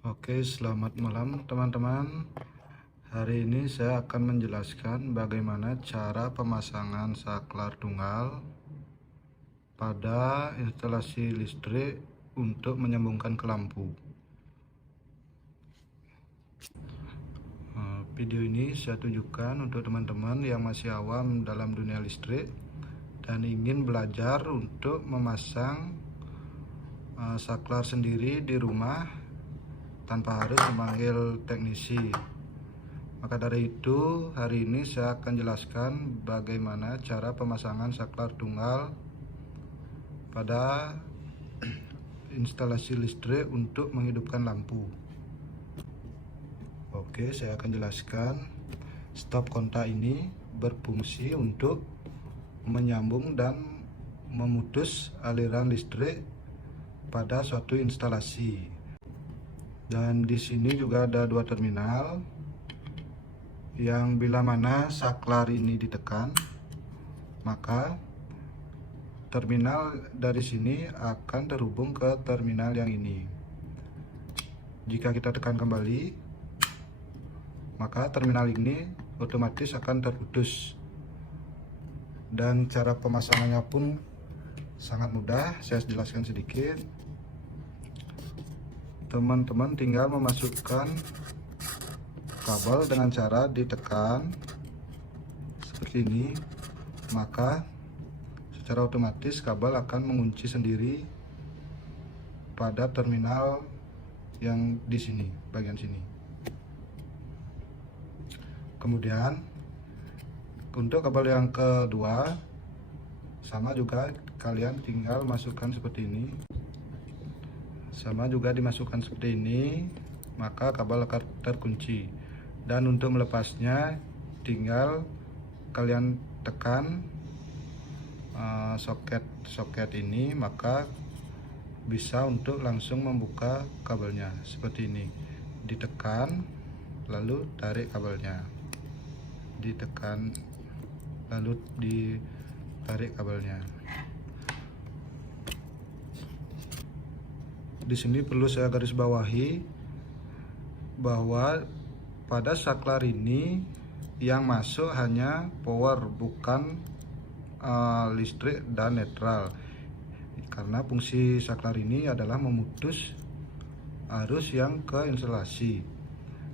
Oke, selamat malam teman-teman. Hari ini saya akan menjelaskan bagaimana cara pemasangan saklar tunggal pada instalasi listrik untuk menyambungkan ke lampu. Video ini saya tunjukkan untuk teman-teman yang masih awam dalam dunia listrik dan ingin belajar untuk memasang saklar sendiri di rumah tanpa harus memanggil teknisi. Maka dari itu, hari ini saya akan jelaskan bagaimana cara pemasangan saklar tunggal pada instalasi listrik untuk menghidupkan lampu. Oke, saya akan jelaskan. Stop kontak ini berfungsi untuk menyambung dan memutus aliran listrik pada suatu instalasi. Dan di sini juga ada dua terminal yang bila mana saklar ini ditekan, maka terminal dari sini akan terhubung ke terminal yang ini. Jika kita tekan kembali, maka terminal ini otomatis akan terputus. Dan cara pemasangannya pun sangat mudah, saya jelaskan sedikit. Teman-teman tinggal memasukkan kabel dengan cara ditekan seperti ini, maka secara otomatis kabel akan mengunci sendiri pada terminal yang di sini, bagian sini. Kemudian untuk kabel yang kedua sama juga, kalian tinggal masukkan seperti ini, sama juga dimasukkan seperti ini, maka kabel akan terkunci. Dan untuk melepasnya tinggal kalian tekan soket ini, maka bisa untuk langsung membuka kabelnya seperti ini. Ditekan lalu tarik kabelnya, ditekan lalu ditarik kabelnya. Di sini perlu saya garis bawahi bahwa pada saklar ini yang masuk hanya power, bukan listrik dan netral, karena fungsi saklar ini adalah memutus arus yang ke instalasi.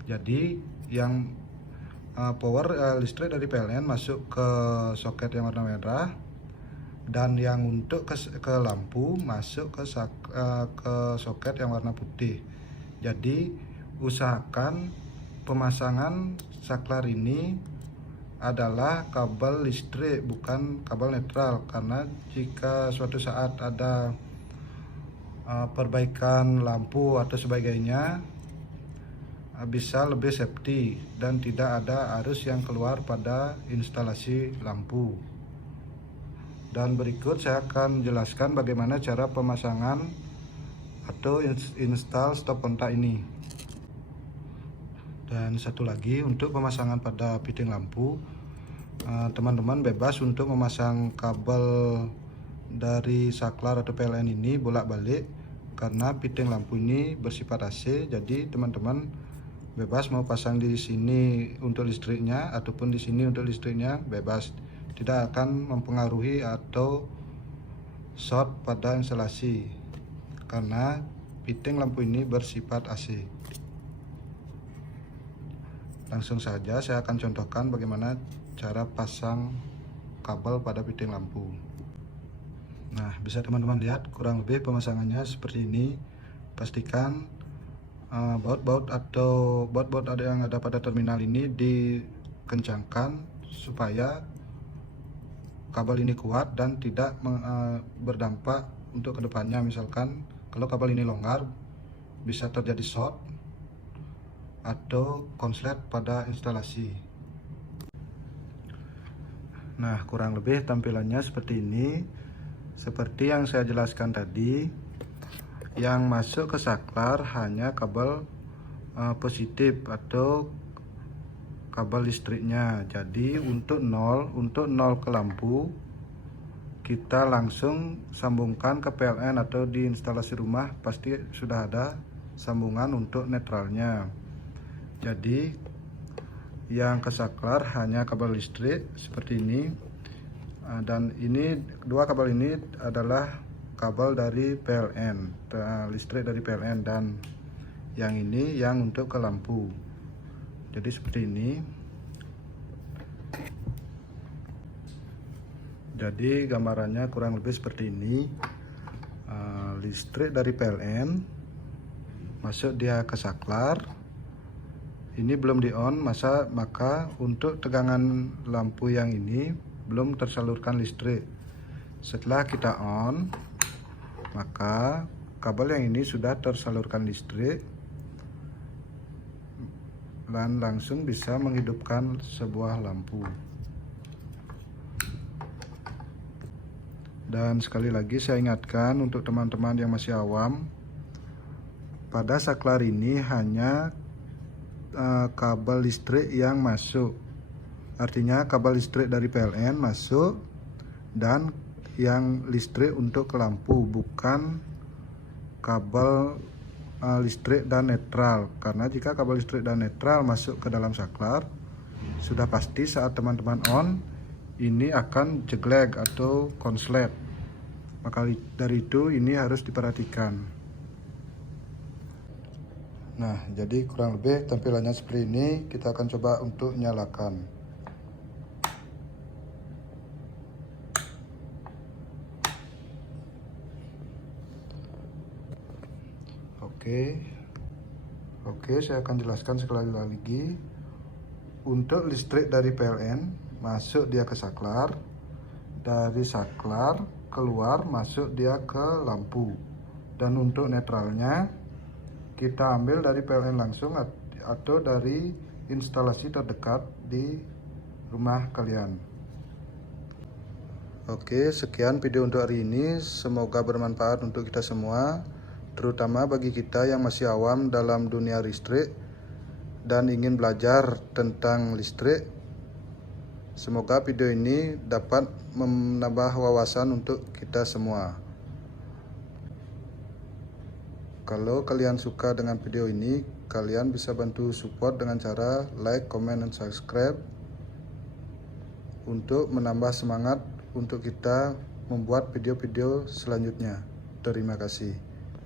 Jadi yang power listrik dari PLN masuk ke soket yang warna merah, dan yang untuk ke lampu masuk ke soket yang warna putih. Jadi usahakan pemasangan saklar ini adalah kabel listrik, bukan kabel netral, karena jika suatu saat ada perbaikan lampu atau sebagainya, bisa lebih safety dan tidak ada arus yang keluar pada instalasi lampu. Dan berikut saya akan jelaskan bagaimana cara pemasangan atau install stop kontak ini. Dan satu lagi, untuk pemasangan pada fitting lampu, teman-teman bebas untuk memasang kabel dari saklar atau PLN ini bolak-balik, karena fitting lampu ini bersifat AC. Jadi teman-teman bebas mau pasang di sini untuk listriknya ataupun di sini untuk listriknya, bebas. Tidak akan mempengaruhi atau short pada instalasi, karena fitting lampu ini bersifat AC. Langsung saja saya akan contohkan bagaimana cara pasang kabel pada fitting lampu. Nah, bisa teman-teman lihat kurang lebih pemasangannya seperti ini. Pastikan baut-baut yang ada pada terminal ini dikencangkan supaya kabel ini kuat dan tidak berdampak untuk kedepannya. Misalkan kalau kabel ini longgar, bisa terjadi short atau konslet pada instalasi. Nah, kurang lebih tampilannya seperti ini. Seperti yang saya jelaskan tadi, yang masuk ke saklar hanya kabel positif atau kabel listriknya. Jadi untuk nol ke lampu, kita langsung sambungkan ke PLN atau di instalasi rumah pasti sudah ada sambungan untuk netralnya. Jadi yang ke saklar hanya kabel listrik seperti ini, dan ini dua kabel ini adalah kabel dari PLN, listrik dari PLN, dan yang ini yang untuk ke lampu. Jadi seperti ini. Jadi gambarannya kurang lebih seperti ini. Listrik dari PLN masuk dia ke saklar. Ini belum di on, maka untuk tegangan lampu yang ini belum tersalurkan listrik. Setelah kita on, maka kabel yang ini sudah tersalurkan listrik dan langsung bisa menghidupkan sebuah lampu. Dan sekali lagi saya ingatkan untuk teman-teman yang masih awam, pada saklar ini hanya kabel listrik yang masuk, artinya kabel listrik dari PLN masuk, dan yang listrik untuk ke lampu, bukan kabel listrik dan netral. Karena jika kabel listrik dan netral masuk ke dalam saklar, sudah pasti saat teman-teman on ini akan jeglek atau konslet. Maka dari itu ini harus diperhatikan. Nah, jadi kurang lebih tampilannya seperti ini. Kita akan coba untuk nyalakan. Oke, saya akan jelaskan sekali lagi. Untuk listrik dari PLN masuk dia ke saklar, dari saklar keluar masuk dia ke lampu, dan untuk netralnya kita ambil dari PLN langsung atau dari instalasi terdekat di rumah kalian. Oke, sekian video untuk hari ini. Semoga bermanfaat untuk kita semua, terutama bagi kita yang masih awam dalam dunia listrik dan ingin belajar tentang listrik. Semoga video ini dapat menambah wawasan untuk kita semua. Kalau kalian suka dengan video ini, kalian bisa bantu support dengan cara like, comment, dan subscribe untuk menambah semangat untuk kita membuat video-video selanjutnya. Terima kasih.